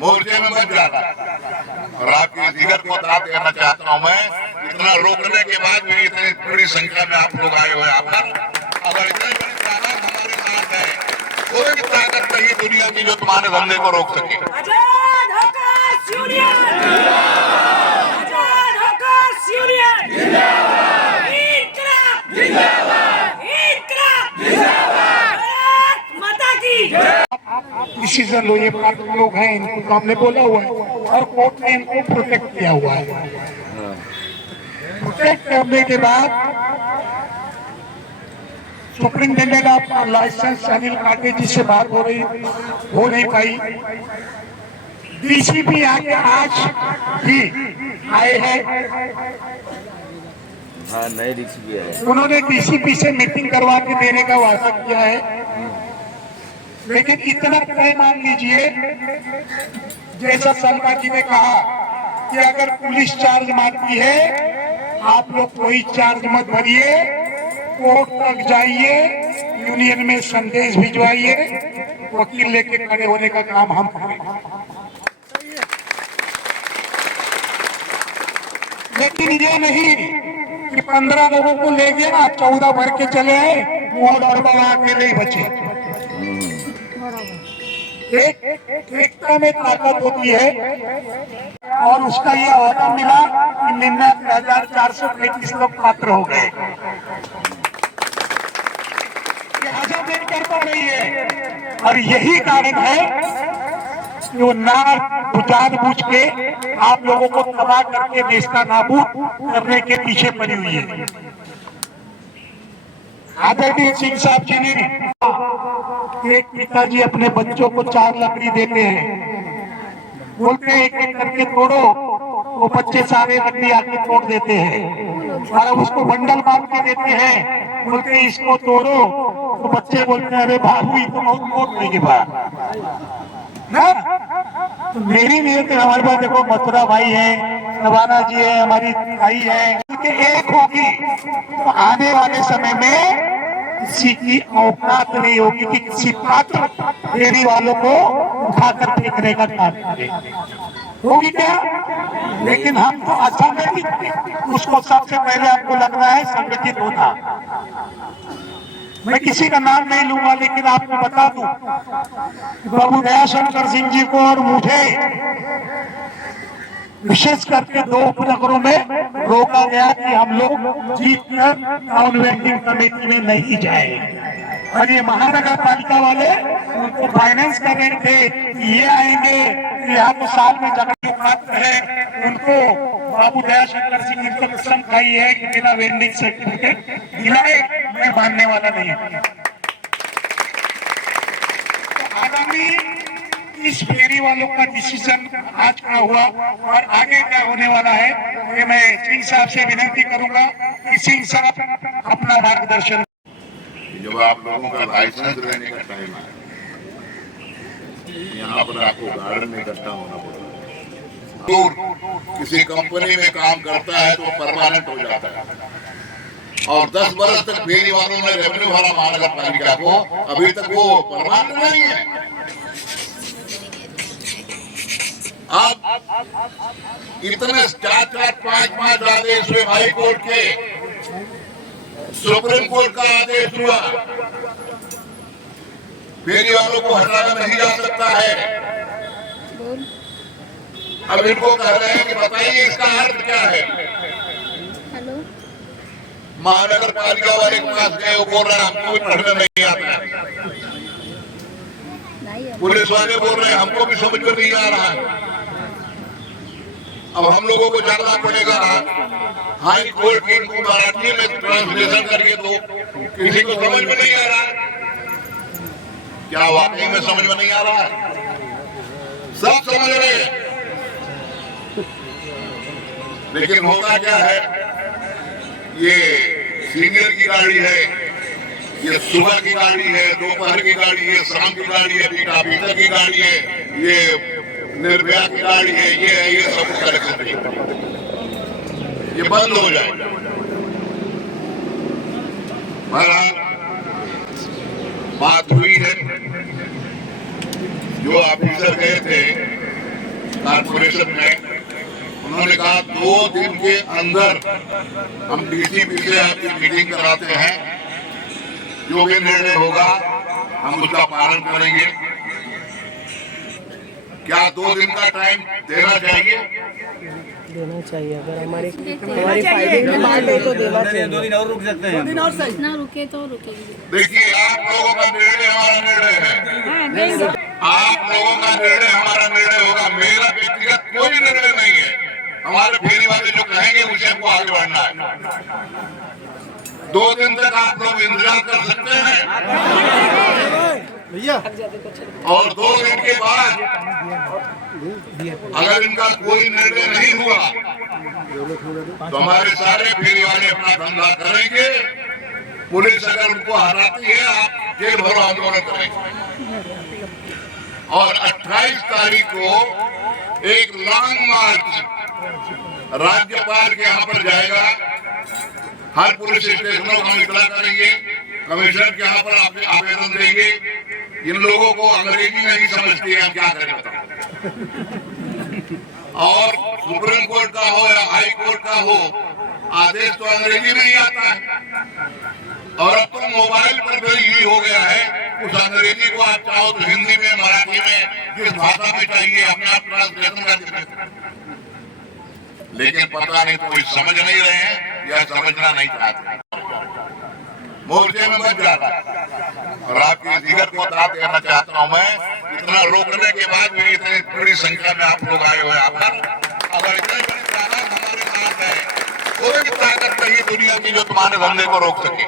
मोर्चे में बच जाता। और आपकी जिगर को दाद देना चाहता हूँ मैं, इतना रोकने के बाद भी इतनी बड़ी संख्या में आप लोग आए हुए। आभार। अगर इतनी बड़ी तादाद हमारे साथ है, कोई भी ताकत नहीं दुनिया की जो तुम्हारे धंधे को रोक सके। आजाद हकर्स यूनियन आजाद हकर्स यूनियन जिंदाबाद इंकलाब जिंदाबाद इंकलाब जिंदाबाद भारत माता की डिसीजन लो। ये पात्र लोग हैं, इनको तो हमने बोला हुआ है और कोर्ट ने इनको प्रोटेक्ट किया हुआ है। प्रोटेक्ट करने के बाद सुप्रिंटेंडेंट ऑफ लाइसेंस अनिल काटे जी से बात हो नहीं पाई। डीसीपी आके आज भी आए हैं। हाँ, नए डीसीपी है। उन्होंने डीसीपी से मीटिंग करवा के देने का वादा किया है, लेकिन इतना तय मान लीजिए, जैसा शर्मा जी ने कहा कि अगर पुलिस चार्ज मारती है, आप लोग कोई चार्ज मत भरिए, कोर्ट तक जाइए, यूनियन में संदेश भिजवाइए, वकील लेके खड़े होने का काम हम करेंगे। लेकिन ये नहीं कि 15 लोगों को ले गया, 14 भर के चले आए, वो लड़वा अकेले ही बचे। एकता में ताकत होती है और उसका ये ऑर्डर मिला कि 99,435 लोग पात्र हो गए। हजम नहीं कर पा रही है और यही कारण है कि वो जानबूझ के आप लोगों को तबाह करके देश का नाबूद करने के पीछे पड़ी हुई है। आदरणीय सिंह साहब जी ने एक पिताजी अपने बच्चों को 4 लकड़ी देते हैं, बोलते हैं एक एक करके तोड़ो, वो बच्चे सारे लकड़ी आके तोड़ देते हैं और अब उसको बंडल बांध के देते हैं, बोलते हैं इसको तोड़ो, तो बच्चे बोलते हैं अरे बाबू ये तो बहुत तोड़ देंगे बात ना। तो मेरी नियत है, हमारे पास देखो मथुरा भाई है, नवाना जी है, हमारी भाई है, एक होगी तो आने वाले समय में किसी की औकात नहीं होगी कि किसी पात्र फेरी वालों को उठाकर फेंकने का काम करे, होगी क्या? लेकिन हम तो असंगठित थे, उसको सबसे पहले आपको लगना है संगठित होना। मैं किसी का नाम नहीं लूंगा, लेकिन आपको बता दूं, बाबू दयाशंकर सिंह जी को और मुझे विशेष करके 2 उपनगरों में रोका गया कि हम लोग जीतकर टाउन वेंडिंग कमेटी में नहीं जाए। और ये महानगर पालिका वाले उनको फाइनेंस कर रहे थे कि ये आएंगे, यहाँ तो साल में जगह पात्र है, उनको बाबू दयाशंकर सिंह ने कसम खाई है कि बिना वेंडिंग सर्टिफिकेट दिलाए मैं मानने वाला नहीं है। तो आगामी इस फेरी वालों का डिसीजन आज का हुआ और आगे क्या होने वाला है, ये मैं सिंह साहब से विनती करूंगा कि सिंह साहब अपना मार्गदर्शन। जब आप लोगों का लाइसेंस लेने का टाइम आए, यहाँ पर आपको गार्डन में इकट्ठा होना पड़ता है। दूर किसी कंपनी में काम करता है तो परमानेंट हो जाता है, और 10 वर्ष तक फेरी वालों ने रेवेन्यू भरा महानगर पालिका को, अभी तक वो परमानेंट नहीं है। आप इतने 4-5 आदेश हुए, हाई कोर्ट के, सुप्रीम कोर्ट का आदेश हुआ, फेरी वालों को हटाया नहीं जा सकता है। अब इनको कह रहे हैं कि बताइए इसका अर्थ क्या है। महानगर पालिका वाले के पास गए, वो बोल रहे हैं हमको भी पढ़ने नहीं आता है, पुलिस वाले बोल रहे हैं हमको भी समझ में नहीं आ रहा है। अब हम लोगों को जानना पड़ेगा हाई कोर्ट की इनको मराठी में ट्रांसलेशन करिए, तो किसी को समझ में नहीं आ रहा है। क्या वाकई में समझ में नहीं आ रहा है? सब समझ रहे हैं, लेकिन होता क्या है, ये सीनियर की गाड़ी है, ये सुबह की गाड़ी है, दोपहर की गाड़ी है, शाम की गाड़ी है, बीटा भीतर की गाड़ी है, ये निर्भया की गाड़ी है, ये सब कलेक्शन नहीं, ये बंद हो जाए। महाराज बात हुई है, जो ऑफिसर गए थे कारपोरेशन में, उन्होंने कहा 2 दिन के अंदर हम डीसीपी से आपकी मीटिंग कराते हैं, जो भी निर्णय होगा हम उसका पालन करेंगे। क्या 2 दिन का टाइम देना चाहिए? देना चाहिए। अगर हमारी फायदे की बात है तो देना चाहिए। 2 दिन और रुक सकते हैं। 2 दिन और सही। ना रुके तो रुकेंगे। देखिए, आप लोगों का निर्णय हमारा निर्णय है, आप लोगों का निर्णय हमारा निर्णय होगा। मेरा व्यक्तिगत कोई निर्णय नहीं है। हमारे फेरी वाले जो कहेंगे उसे हमको आगे बढ़ना है। 2 दिन तक आप लोग इंतजार कर सकते हैं भैया, और 2 दिन के बाद अगर इनका कोई निर्णय नहीं हुआ तो हमारे सारे फेरी वाले अपना धंधा करेंगे। पुलिस अगर उनको हराती है, आप जेल भरो आंदोलन करेंगे। और 28 तारीख को एक लॉन्ग मार्च राज्यपाल के यहाँ पर जाएगा। हर पुलिस स्टेशनों को हम इतला करेंगे, कमिश्नर के यहाँ पर आवेदन देंगे। इन लोगों को अंग्रेजी नहीं समझती है, हम क्या करें बताओ। और सुप्रीम कोर्ट का हो या हाई कोर्ट का हो, आदेश तो अंग्रेजी में ही आता है। और अब तो मोबाइल पर फिर ये हो गया है, उस अंग्रेजी को आप चाहो तो हिंदी में, मराठी में, जिस भाषा में चाहिए अपने आप ट्रांसलेशन कर देते। लेकिन पता नहीं कोई समझ नहीं रहे हैं या समझना नहीं चाहते, मोर्चे में बच जाता है। और आपकी जिगर को बता देना चाहता हूं मैं, इतना रोकने के बाद भी इतनी बड़ी संख्या में आप लोग आए हुए। आभार। अगर इतनी बड़ी ताकत हमारे साथ है, कोई भी ताकत नहीं दुनिया की जो तुम्हारे धंधे को रोक सके।